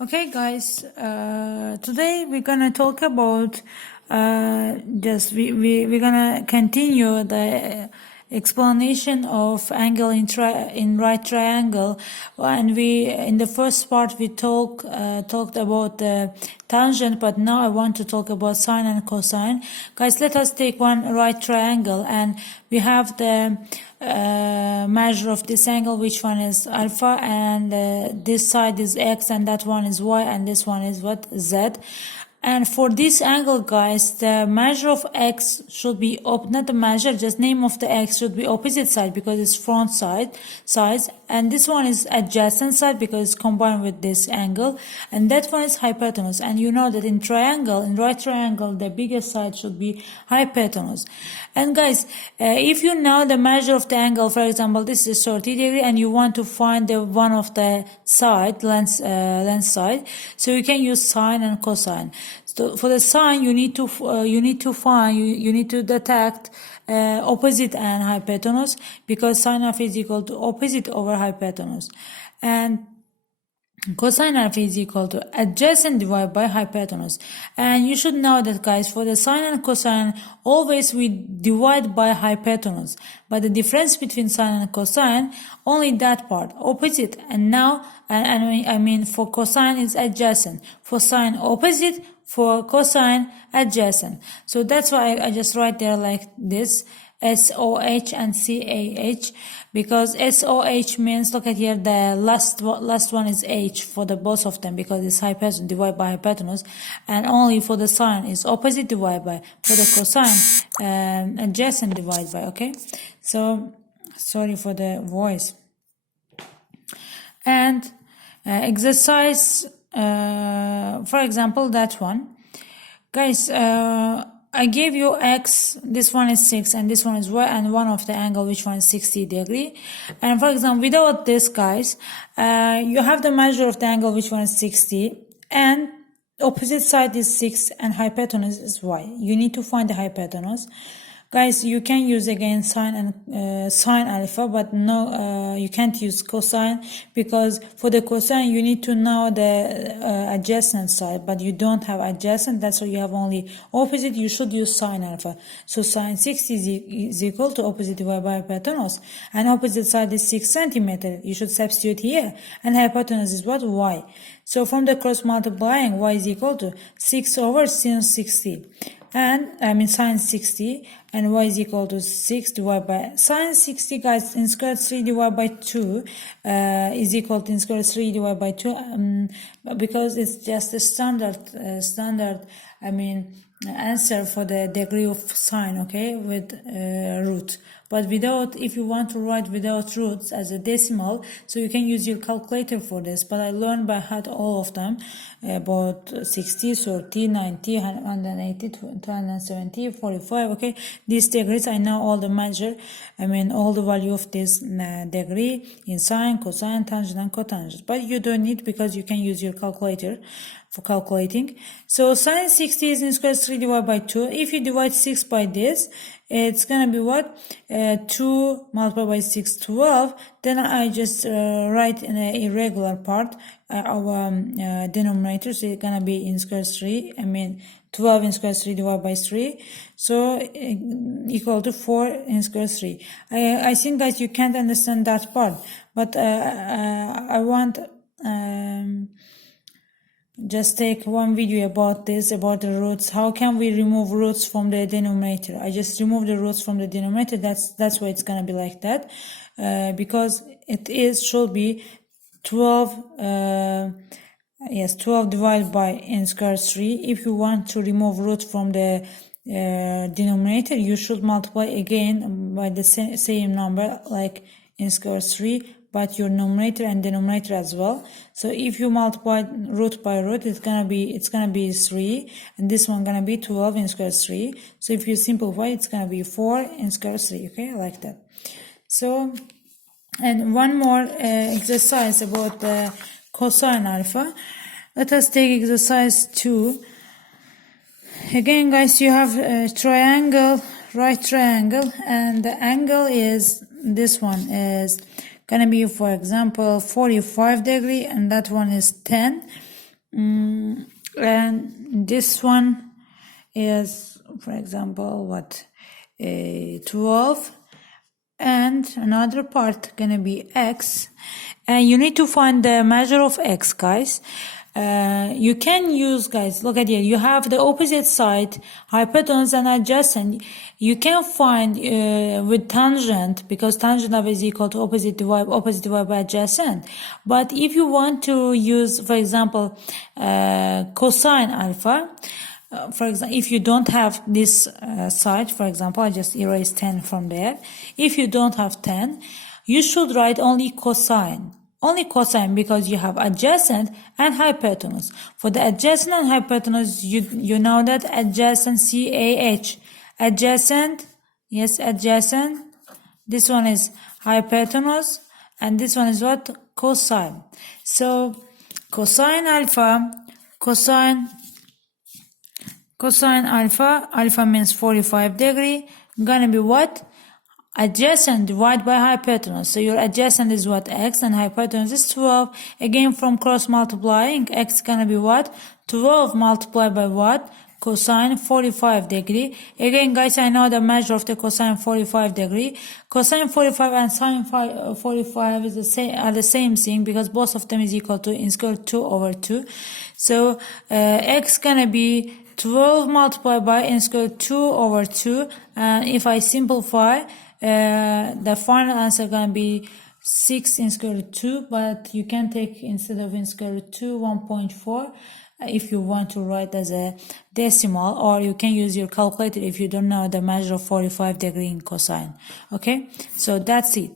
Okay, guys, today we're gonna talk about we're gonna continue the explanation of angle in right triangle, and we in the first part we talked about the tangent, but now I want to talk about sine and cosine. Guys, let us take one right triangle, and we have the measure of this angle, which one is alpha, and this side is x, and that one is y, and this one is what, z. And for this angle, guys, the measure of x should be not the measure, just name of the x should be opposite side because it's front sides, and this one is adjacent side because it's combined with this angle, and that one is hypotenuse. And you know that in right triangle, the biggest side should be hypotenuse. And guys, if you know the measure of the angle, for example, this is 30 degree, and you want to find the one of the side length side, so you can use sine and cosine. So for the sine, you need to detect opposite and hypotenuse, because sine alpha is equal to opposite over hypotenuse, and cosine alpha is equal to adjacent divided by hypotenuse. And you should know that, guys, for the sine and cosine, always we divide by hypotenuse, but the difference between sine and cosine, only that part, opposite. And now, I mean for cosine is adjacent, for sine opposite, for cosine adjacent. So that's why I just write there like this, SOH and CAH, because SOH means, look at here, the last one is H for the both of them, because it's hypotenuse divided by hypotenuse, and only for the sine is opposite divided by, for the cosine adjacent divided by. Okay, so sorry for the voice. And exercise, for example, that one, guys, I gave you x, this one is 6 and this one is y, and one of the angle, which one is 60 degree. And for example, without this, guys, you have the measure of the angle, which one is 60, and opposite side is 6 and hypotenuse is y. You need to find the hypotenuse. Guys, you can use again sine and sine alpha, but no, you can't use cosine, because for the cosine you need to know the adjacent side, but you don't have adjacent. That's why you have only opposite. You should use sine alpha. So sine 60 is equal to opposite divided by hypotenuse, and opposite side is 6 centimeter. You should substitute here, and hypotenuse is what, y. So from the cross multiplying, y is equal to 6 over sin 60. And I mean sine 60, and y is equal to 6 divided by sine 60, guys, in square 3 divided by 2 is equal to in square 3 divided by 2, because it's just a standard answer for the degree of sine, okay, with root. But without, if you want to write without roots as a decimal, so you can use your calculator for this. But I learned by heart all of them, about 60, 30, 90, 180, 270, 45, okay. These degrees, I know all the measure, all the value of this degree in sine, cosine, tangent, and cotangent. But you don't need, because you can use your calculator for calculating. So sine 60 is in square 3 divided by 2. If you divide 6 by this, it's gonna be what? 2 multiplied by 6, 12. Then I just write in a irregular part our denominator. So it's gonna be in square 3. 12 in square 3 divided by 3. So equal to 4 in square 3. I think, guys, you can't understand that part. But I want just take one video about this, about the roots. How can we remove roots from the denominator? I just remove the roots from the denominator. That's why it's gonna be like that, because should be 12. 12 divided by n square 3. If you want to remove root from the denominator, you should multiply again by the same number, like n square 3, but your numerator and denominator as well. So if you multiply root by root, it's gonna be 3, and this one gonna be 12 in square 3. So if you simplify, it's gonna be 4 in square 3. Okay, like that. So, and one more exercise about the cosine alpha. Let us take exercise 2. Again, guys, you have a triangle, right triangle, and the angle is, this one is gonna be, for example, 45 degree, and that one is 10. And this one is, for example, what, 12, and another part gonna be x, and you need to find the measure of x, guys. You can use, guys, look at here, you have the opposite side, hypotenuse and adjacent. You can find with tangent, because tangent of is equal to opposite divided by adjacent. But if you want to use, for example, cosine alpha, for example, if you don't have this side, for example, I just erase 10 from there. If you don't have 10, you should write only cosine. Only cosine, because you have adjacent and hypotenuse. For the adjacent and hypotenuse, you know that adjacent, CAH. Adjacent, yes, adjacent. This one is hypotenuse, and this one is what? Cosine. So, cosine alpha, cosine alpha, alpha means 45 degree, gonna be what? Adjacent divided by hypotenuse. So your adjacent is what? X, and hypotenuse is 12. Again, from cross multiplying, x is gonna be what? 12 multiplied by what? Cosine 45 degree. Again, guys, I know the measure of the cosine 45 degree. Cosine 45 and sine 45 is are the same thing, because both of them is equal to in square root 2 over 2. So x gonna be 12 multiplied by n squared 2 over 2, and if I simplify, the final answer gonna be 6 n squared root 2, but you can take, instead of n squared root 2, 1.4 if you want to write as a decimal, or you can use your calculator if you don't know the measure of 45 degree in cosine. Okay, so that's it.